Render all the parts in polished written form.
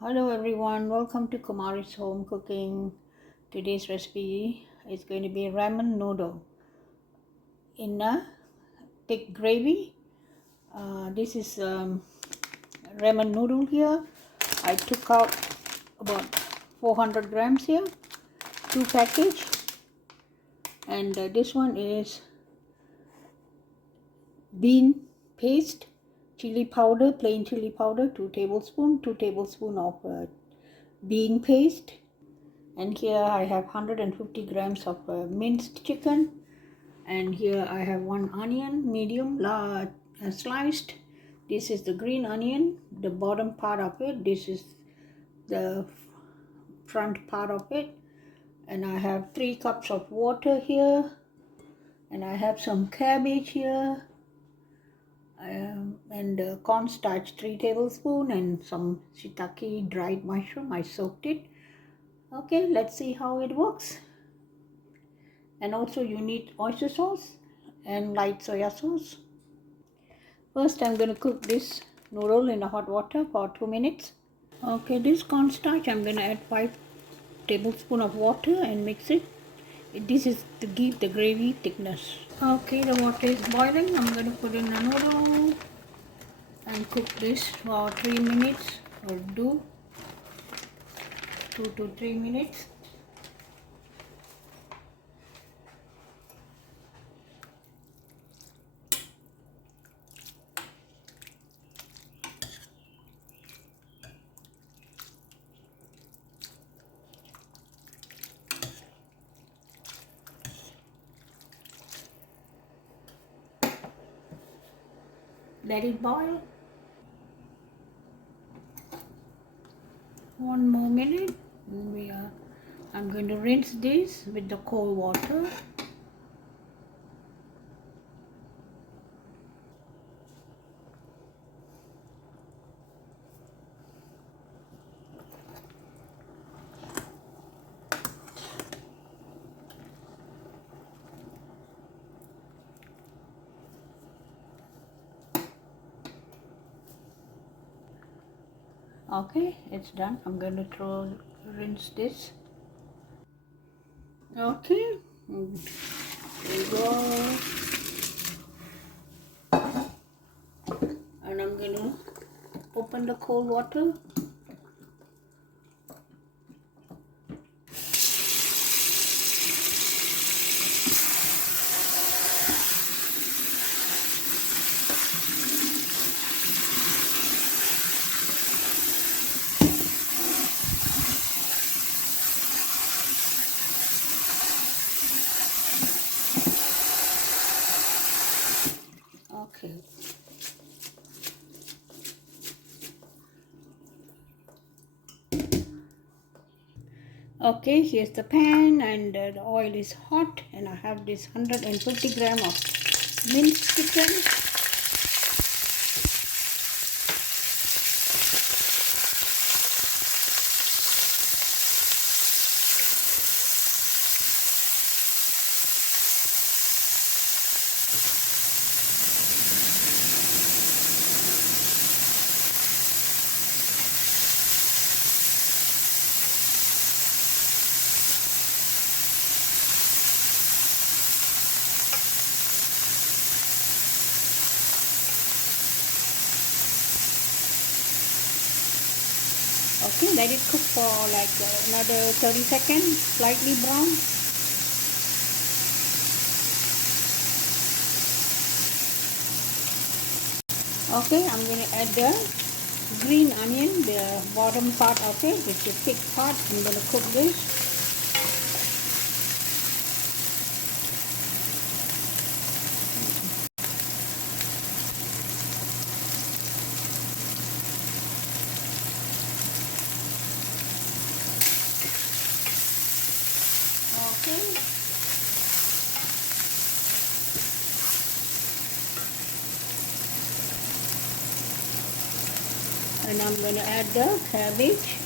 Hello everyone, welcome to Kumari's Home Cooking. Today's recipe is going to be ramen noodle in a thick gravy. This is ramen noodle here. I took out about 400 grams here, two package, and this one is bean paste, chili powder, plain chili powder, 2 tablespoon of bean paste. And here I have 150 grams of minced chicken, and here I have one onion, medium sliced. This is the green onion, the bottom part of it. This is the front part of it. And I have 3 cups of water here, and I have some cabbage here, and cornstarch 3 tablespoons, and some shiitake dried mushroom. I soaked it. Okay, let's see how it works. And also you need oyster sauce and light soya sauce. First I'm going to cook this noodle in the hot water for 2 minutes. Okay, this cornstarch I'm going to add 5 tablespoons of water and mix it. This is to give the gravy thickness. Okay, the water is boiling. I'm going to put in the noodle and cook this for 3 minutes or 2 to 3 minutes. Let it boil. 1 more minute. I'm going to rinse this with the cold water. Okay, it's done. I'm going to rinse this. Okay, there you go. And I'm going to open the cold water. Okay. Okay, here's the pan, and the oil is hot, and I have this 150 gram of minced chicken. Okay, let it cook for like another 30 seconds, slightly brown. Okay, I'm going to add the green onion, the bottom part of it, it's the thick part. I'm going to cook this. Okay. And I'm going to add the cabbage.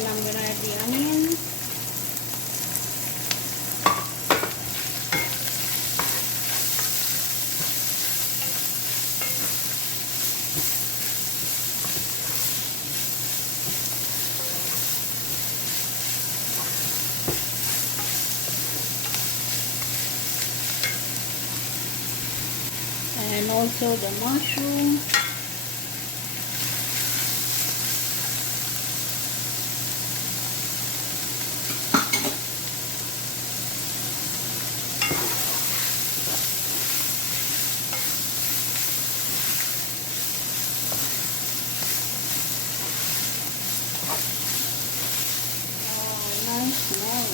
And I'm gonna add the onions. And also the mushroom. Oh, nice smell.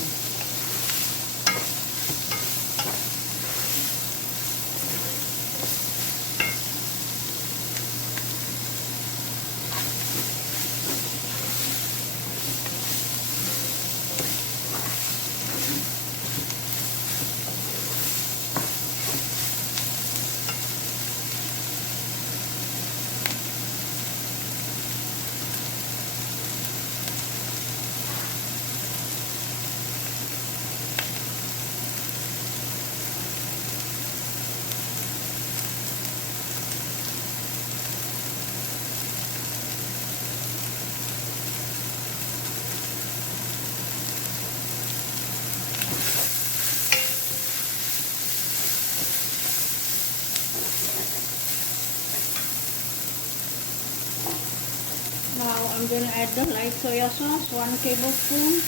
Now I'm going to add the light soya sauce, 1 tablespoon.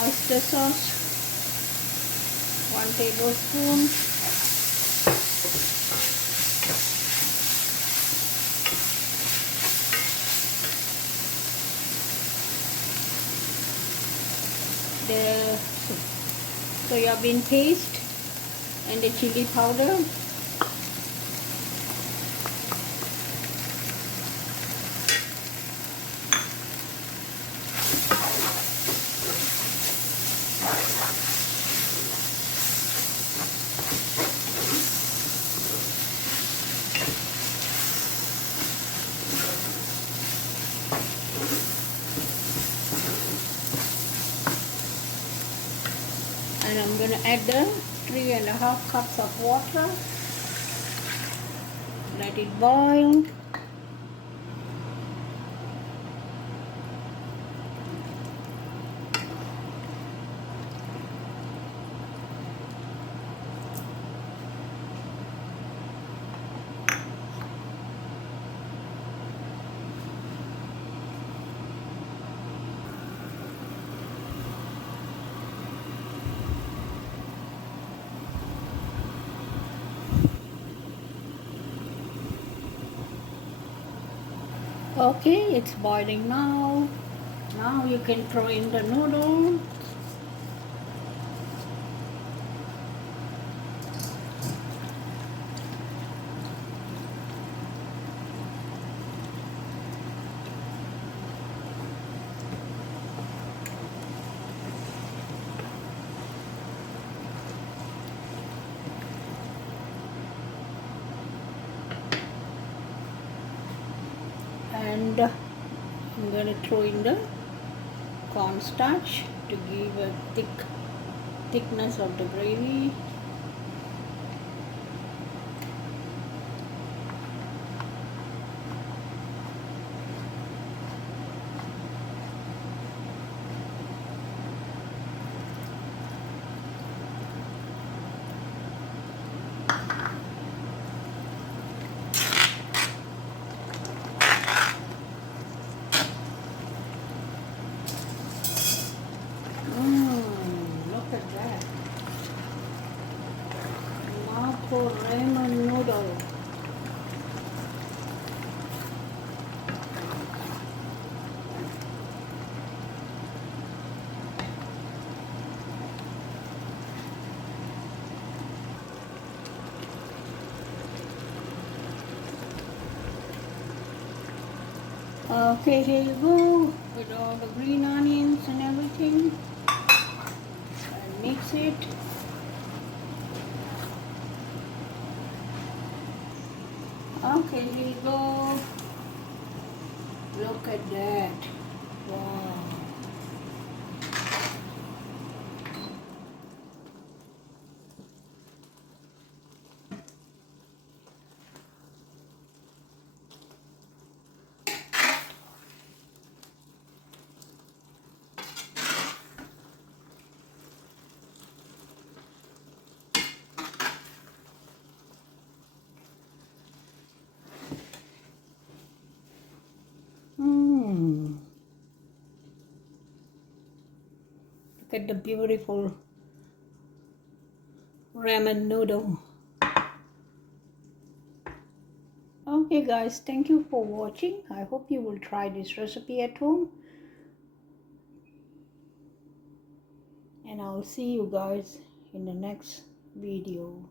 Oyster sauce, 1 tablespoon. The soya bean paste and the chili powder. And I'm going to add the 3.5 cups of water. Let it boil. Okay, it's boiling now. Now you can throw in the noodle. And I'm going to throw in the cornstarch to give a thickness of the gravy. Look at that. Ramen noodle. Okay, here you go with all the green onions and everything. And mix it. Okay, here you go. Look at that. Wow. Mmm. Look at the beautiful ramen noodle. Okay guys, thank you for watching. I hope you will try this recipe at home. And I'll see you guys in the next video.